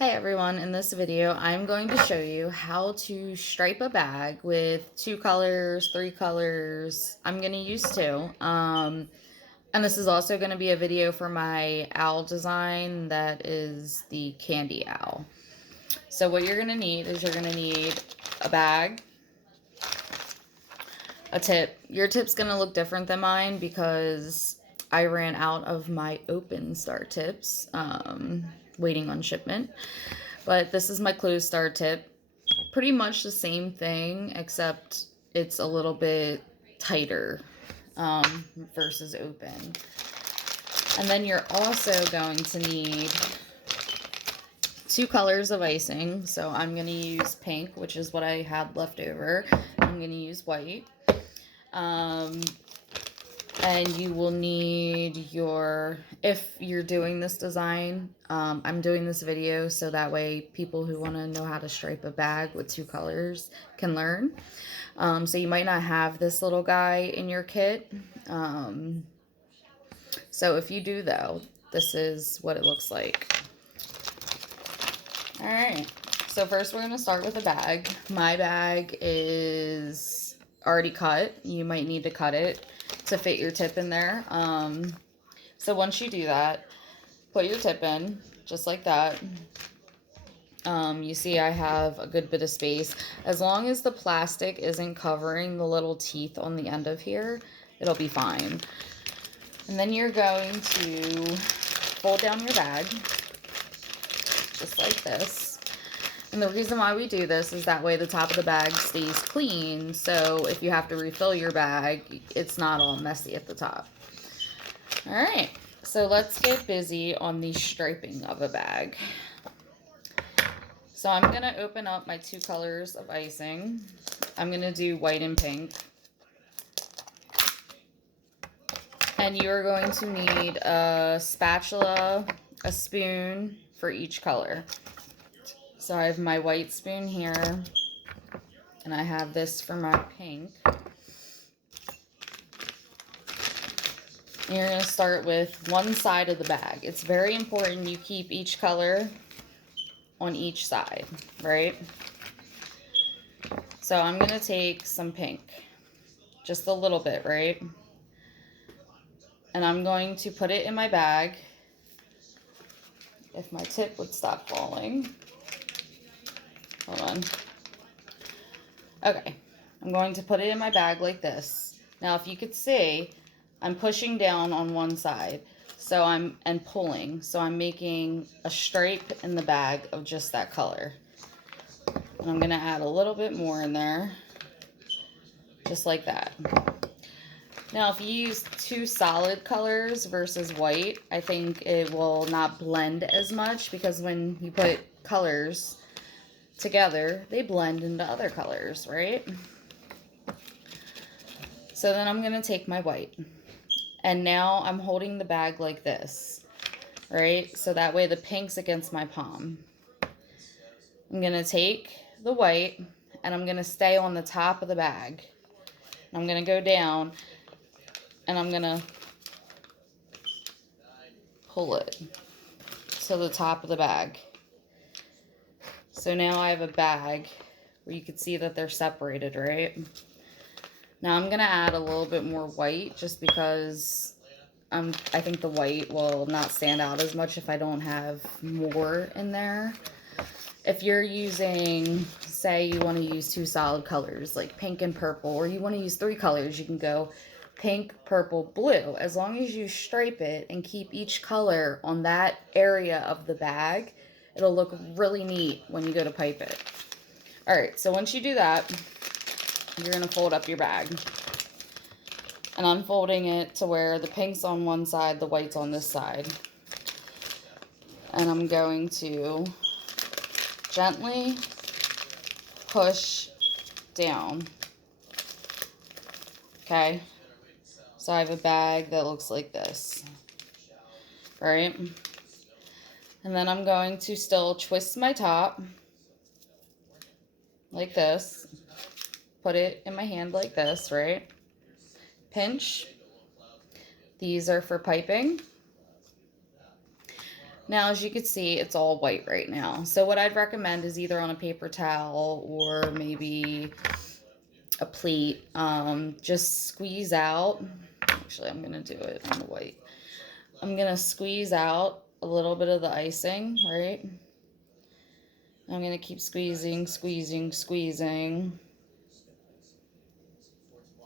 Hi everyone, in this video I'm going to show you how to stripe a bag with 2 colors, 3 colors. I'm going to use 2. And this is also going to be a video for my owl design that is the candy owl. So what you're going to need is you're going to need a bag, a tip. Your tip's going to look different than mine because I ran out of my open star tips, waiting on shipment. But this is my closed star tip. Pretty much the same thing, except it's a little bit tighter versus open. And then you're also going to need 2 colors of icing. So I'm going to use pink, which is what I had left over. I'm going to use white. And you will need your, if you're doing this design, I'm doing this video so that way people who want to know how to stripe a bag with 2 colors can learn. So you might not have this little guy in your kit. So if you do though, this is what it looks like. All right, so first we're going to start with a bag. My bag is already cut. You might need to cut it to fit your tip in there. So once you do that, put your tip in just like that. You see I have a good bit of space. As long as the plastic isn't covering the little teeth on the end of here, it'll be fine. And then you're going to fold down your bag just like this. And the reason why we do this is that way the top of the bag stays clean, so if you have to refill your bag, it's not all messy at the top. All right, so let's get busy on the striping of a bag. So I'm going to open up my 2 colors of icing. I'm going to do white and pink. And you're going to need a spatula, a spoon for each color. So I have my white spoon here, and I have this for my pink. And you're going to start with one side of the bag. It's very important you keep each color on each side, right? So I'm going to take some pink, just a little bit, right? And I'm going to put it in my bag. If my tip would stop falling. Hold on. Okay, I'm going to put it in my bag like this. Now, if you could see, I'm pushing down on one side, so and pulling, so I'm making a stripe in the bag of just that color. And I'm gonna add a little bit more in there, just like that. Now, if you use 2 solid colors versus white, I think it will not blend as much because when you put colors together, they blend into other colors, right? So then I'm going to take my white. And now I'm holding the bag like this, right? So that way the pink's against my palm. I'm going to take the white and I'm going to stay on the top of the bag. I'm going to go down and I'm going to pull it to the top of the bag. So now I have a bag where you can see that they're separated, right? Now I'm going to add a little bit more white just because I think the white will not stand out as much if I don't have more in there. If you're using, say you want to use 2 solid colors like pink and purple, or you want to use 3 colors, you can go pink, purple, blue. As long as you stripe it and keep each color on that area of the bag, it'll look really neat when you go to pipe it. All right, so once you do that, you're going to fold up your bag. And I'm folding it to where the pink's on one side, the white's on this side. And I'm going to gently push down. Okay? So I have a bag that looks like this. Right? And then I'm going to still twist my top like this. Put it in my hand like this, right? Pinch. These are for piping. Now, as you can see, it's all white right now. So what I'd recommend is either on a paper towel or maybe a plate, just squeeze out. Actually, I'm going to do it on the white. I'm going to squeeze out a little bit of the icing, right? I'm going to keep squeezing, squeezing, squeezing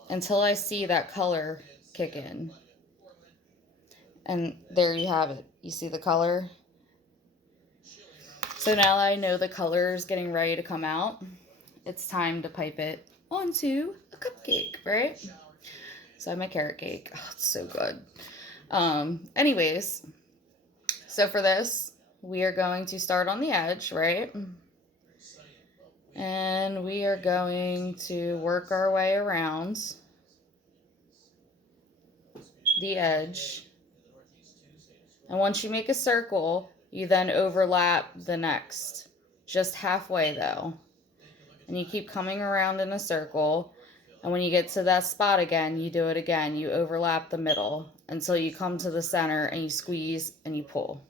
until I see that color kick in. And there you have it. You see the color? So now that I know the color is getting ready to come out, it's time to pipe it onto a cupcake, right? So I have my carrot cake. Oh, it's so good. Anyways, so for this, we are going to start on the edge, right? And we are going to work our way around the edge. And once you make a circle, you then overlap the next, just halfway though. And you keep coming around in a circle. And when you get to that spot again, you do it again. You overlap the middle until you come to the center and you squeeze and you pull.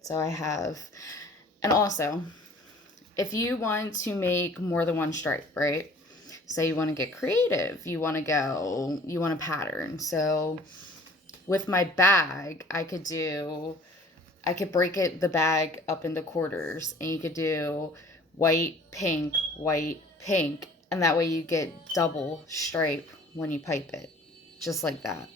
So I have, and also, if you want to make more than one stripe, right? Say you want to get creative, you want to pattern. So with my bag, I could break the bag up into quarters, and you could do white, pink, and that way you get double stripe when you pipe it, just like that.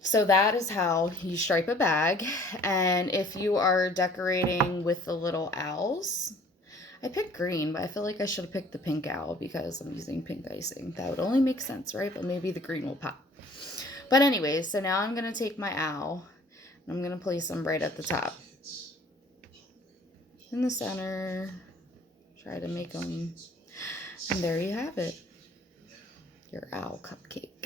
So that is how you stripe a bag. And if you are decorating with the little owls, I picked green, but I feel like I should have picked the pink owl because I'm using pink icing. That would only make sense, right? But maybe the green will pop. But anyways, so now I'm going to take my owl and I'm going to place them right at the top. In the center. Try to make them. And there you have it. Your owl cupcake.